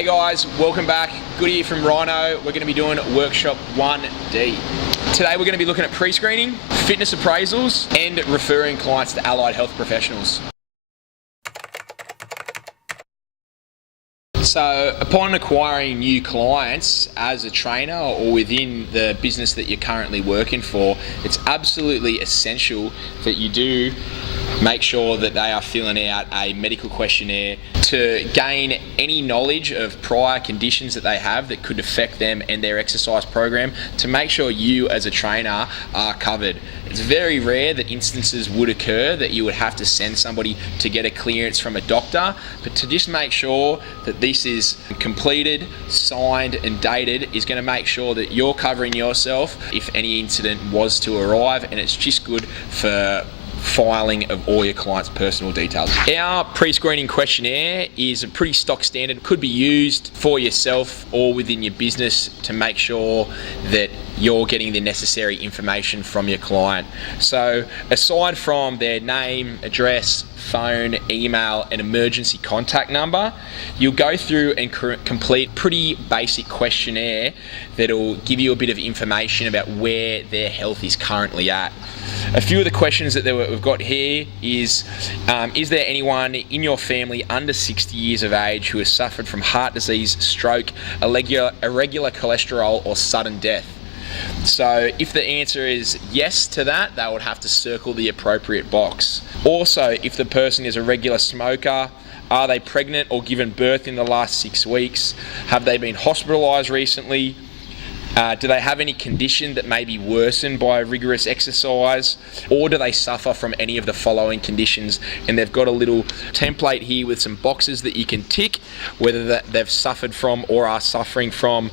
Hey guys, welcome back. Good here from Rhino. We're going to be doing workshop 1D. Today we're going to be looking at pre-screening, fitness appraisals, and referring clients to allied health professionals. So upon acquiring new clients as a trainer or within the business that you're currently working for, it's absolutely essential that you do make sure that they are filling out a medical questionnaire to gain any knowledge of prior conditions that they have that could affect them and their exercise program, to make sure you as a trainer are covered. It's very rare that instances would occur that you would have to send somebody to get a clearance from a doctor, but to just make sure that this is completed, signed and dated is going to make sure that you're covering yourself if any incident was to arrive, and it's just good for filing of all your clients' personal details. Our pre-screening questionnaire is a pretty stock standard, could be used for yourself or within your business to make sure that you're getting the necessary information from your client. So aside from their name, address, phone, email and emergency contact number, you'll go through and complete pretty basic questionnaire that'll give you a bit of information about where their health is currently at. A few of the questions that we've got here is there anyone in your family under 60 years of age who has suffered from heart disease, stroke, irregular cholesterol or sudden death? So if the answer is yes to that, they would have to circle the appropriate box. Also, if the person is a regular smoker, are they pregnant or given birth in the last 6 weeks? Have they been hospitalised recently? Do they have any condition that may be worsened by rigorous exercise, or do they suffer from any of the following conditions? And they've got a little template here with some boxes that you can tick, whether that they've suffered from or are suffering from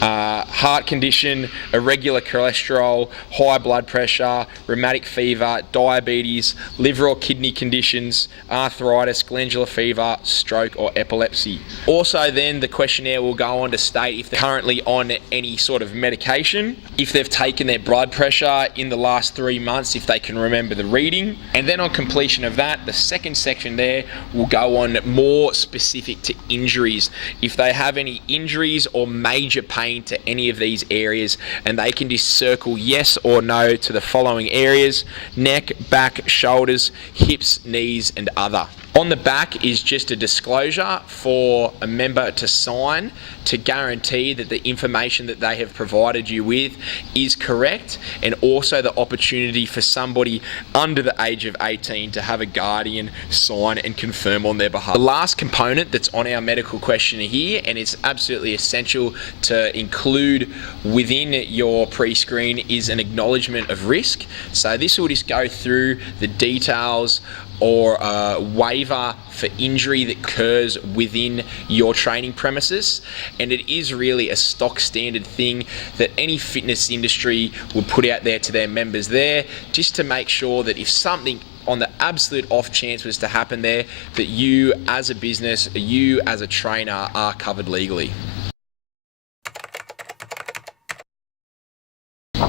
heart condition, irregular cholesterol, high blood pressure, rheumatic fever, diabetes, liver or kidney conditions, arthritis, glandular fever, stroke or epilepsy. Also then the questionnaire will go on to state if they're currently on any sort of medication, if they've taken their blood pressure in the last 3 months, if they can remember the reading. And then on completion of that, the second section there will go on more specific to injuries. If they have any injuries or major pain to any of these areas, and they can just circle yes or no to the following areas: neck, back, shoulders, hips, knees and other. On the back is just a disclosure for a member to sign to guarantee that the information that they have provided you with is correct, and also the opportunity for somebody under the age of 18 to have a guardian sign and confirm on their behalf. The last component that's on our medical questionnaire here, and it's absolutely essential to include within your pre-screen, is an acknowledgement of risk. So this will just go through the details or a waiver for injury that occurs within your training premises, and it is really a stock standard thing that any fitness industry would put out there to their members there, just to make sure that if something on the absolute off chance was to happen there, that you as a business, you as a trainer are covered legally.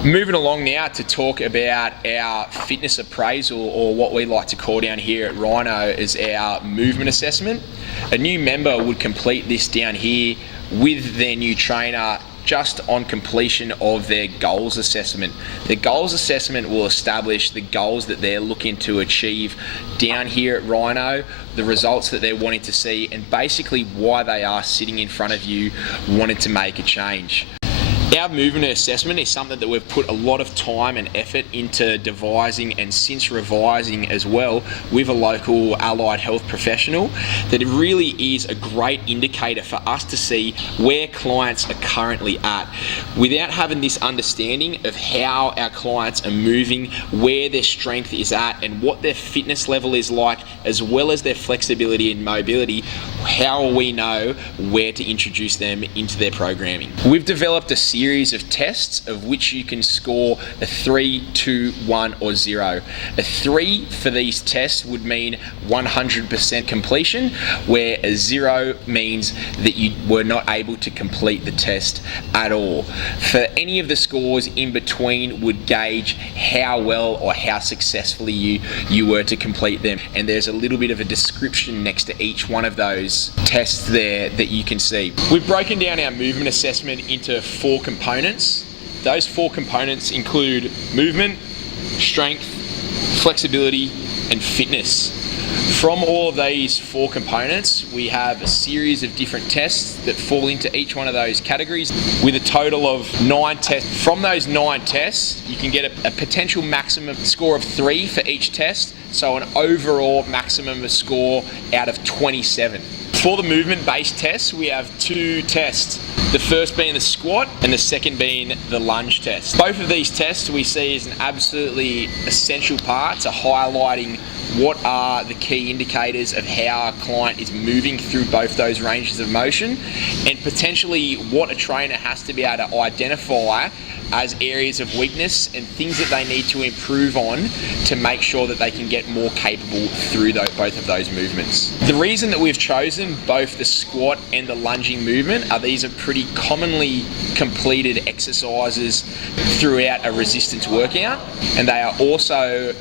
Moving along now to talk about our fitness appraisal, or what we like to call down here at Rhino is our movement assessment. A new member would complete this down here with their new trainer just on completion of their goals assessment. The goals assessment will establish the goals that they're looking to achieve down here at Rhino, the results that they're wanting to see, and basically why they are sitting in front of you wanting to make a change. Our movement assessment is something that we've put a lot of time and effort into devising, and since revising as well with a local allied health professional, that it really is a great indicator for us to see where clients are currently at. Without having this understanding of how our clients are moving, where their strength is at and what their fitness level is like, as well as their flexibility and mobility, how will we know where to introduce them into their programming? We've developed a series of tests of which you can score a 3, 2, 1 or 0. A 3 for these tests would mean 100% completion, where a 0 means that you were not able to complete the test at all. For any of the scores in between would gauge how well or how successfully you were to complete them, and there's a little bit of a description next to each one of those those tests there that you can see. We've broken down our movement assessment into 4 components. Those 4 components include movement, strength, flexibility, and fitness. From all of these 4 components, we have a series of different tests that fall into each one of those categories with a total of 9 tests. From those 9 tests, you can get a potential maximum score of 3 for each test, so an overall maximum score out of 27. For the movement-based tests, we have 2 tests. The first being the squat and the second being the lunge test. Both of these tests we see as an absolutely essential part to highlighting what are the key indicators of how a client is moving through both those ranges of motion, and potentially what a trainer has to be able to identify as areas of weakness and things that they need to improve on to make sure that they can get more capable through both of those movements. The reason that we've chosen both the squat and the lunging movement are these are pretty commonly completed exercises throughout a resistance workout, and they are also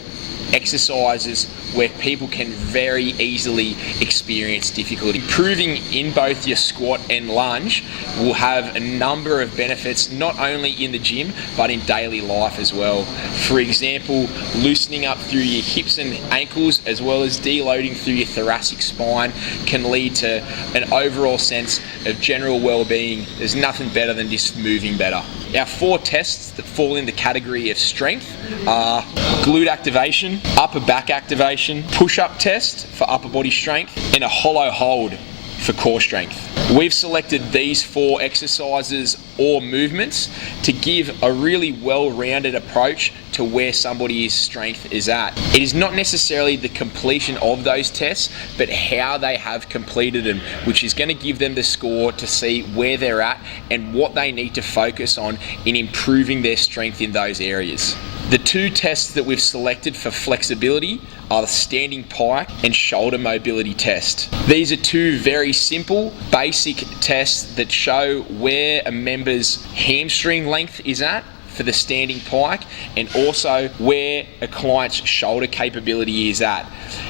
exercises where people can very easily experience difficulty. Improving in both your squat and lunge will have a number of benefits, not only in the gym, but in daily life as well. For example, loosening up through your hips and ankles, as well as deloading through your thoracic spine, can lead to an overall sense of general well-being. There's nothing better than just moving better. Our 4 tests that fall in the category of strength are glute activation, upper back activation, push-up test for upper body strength, and a hollow hold for core strength. We've selected these 4 exercises or movements to give a really well-rounded approach to where somebody's strength is at. It is not necessarily the completion of those tests, but how they have completed them, which is going to give them the score to see where they're at and what they need to focus on in improving their strength in those areas. The 2 tests that we've selected for flexibility are the standing pike and shoulder mobility test. These are 2 very simple, basic tests that show where a member's hamstring length is at for the standing pike, and also where a client's shoulder capability is at.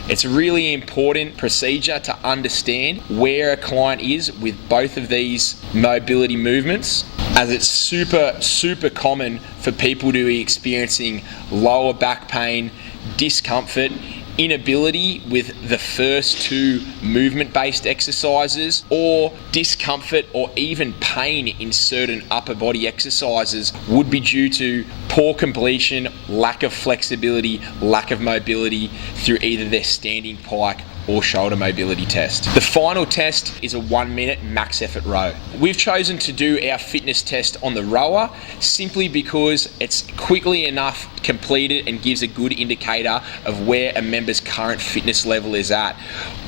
It's a really important procedure to understand where a client is with both of these mobility movements, as it's super common for people to be experiencing lower back pain, discomfort, inability with the first 2 movement-based exercises, or discomfort or even pain in certain upper body exercises would be due to poor completion, lack of flexibility, lack of mobility through either their standing pike or shoulder mobility test. The final test is a 1-minute max effort row. We've chosen to do our fitness test on the rower simply because it's quickly enough completed and gives a good indicator of where a member's current fitness level is at.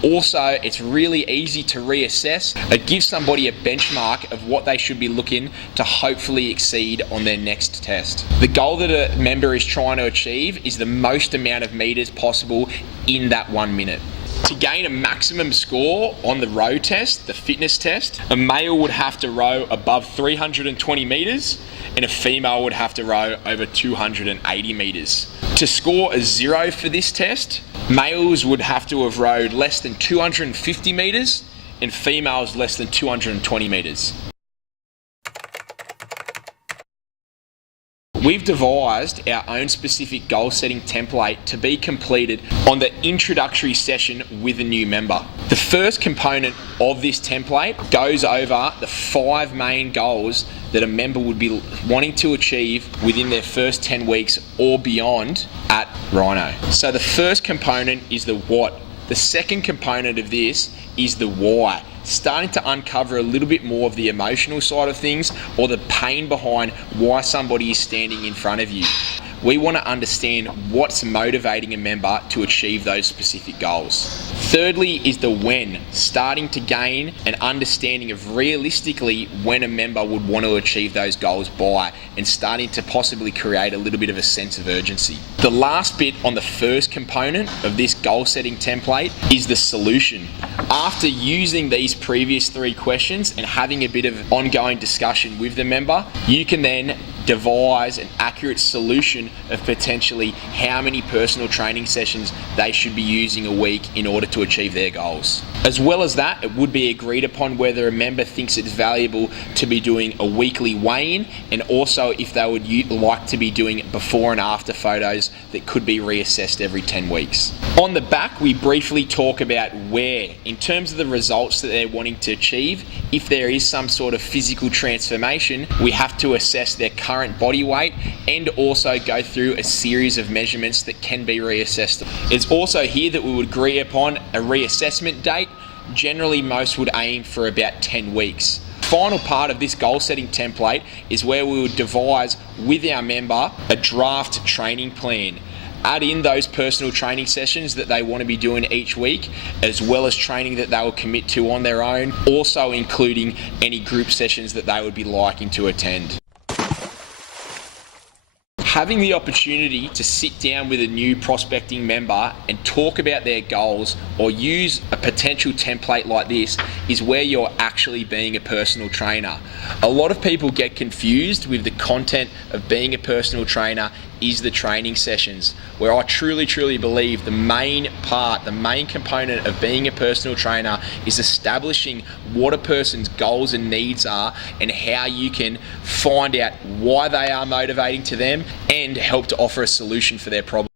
Also, it's really easy to reassess. It gives somebody a benchmark of what they should be looking to hopefully exceed on their next test. The goal that a member is trying to achieve is the most amount of meters possible in that 1 minute. To gain a maximum score on the row test, the fitness test, a male would have to row above 320 meters and a female would have to row over 280 meters. To score a 0 for this test, males would have to have rowed less than 250 meters and females less than 220 meters. We've devised our own specific goal setting template to be completed on the introductory session with a new member. The first component of this template goes over the 5 main goals that a member would be wanting to achieve within their first 10 weeks or beyond at Rhino. So the first component is the what. The second component of this is the why. Starting to uncover a little bit more of the emotional side of things, or the pain behind why somebody is standing in front of you. We want to understand what's motivating a member to achieve those specific goals. Thirdly is the when, starting to gain an understanding of realistically when a member would want to achieve those goals by, and starting to possibly create a little bit of a sense of urgency. The last bit on the first component of this goal setting template is the solution. After using these previous 3 questions and having a bit of ongoing discussion with the member, you can then devise an accurate solution of potentially how many personal training sessions they should be using a week in order to achieve their goals. As well as that, it would be agreed upon whether a member thinks it's valuable to be doing a weekly weigh-in, and also if they would like to be doing before and after photos that could be reassessed every 10 weeks. On the back, we briefly talk about where, in terms of the results that they're wanting to achieve, if there is some sort of physical transformation, we have to assess their current body weight and also go through a series of measurements that can be reassessed. It's also here that we would agree upon a reassessment date. Generally, most would aim for about 10 weeks. Final part of this goal setting template is where we would devise with our member a draft training plan. Add in those personal training sessions that they want to be doing each week, as well as training that they will commit to on their own, also including any group sessions that they would be liking to attend. Having the opportunity to sit down with a new prospecting member and talk about their goals or use a potential template like this is where you're actually being a personal trainer. A lot of people get confused with the content of being a personal trainer is the training sessions, where I truly believe the main component of being a personal trainer is establishing what a person's goals and needs are and how you can find out why they are motivating to them and help to offer a solution for their problem.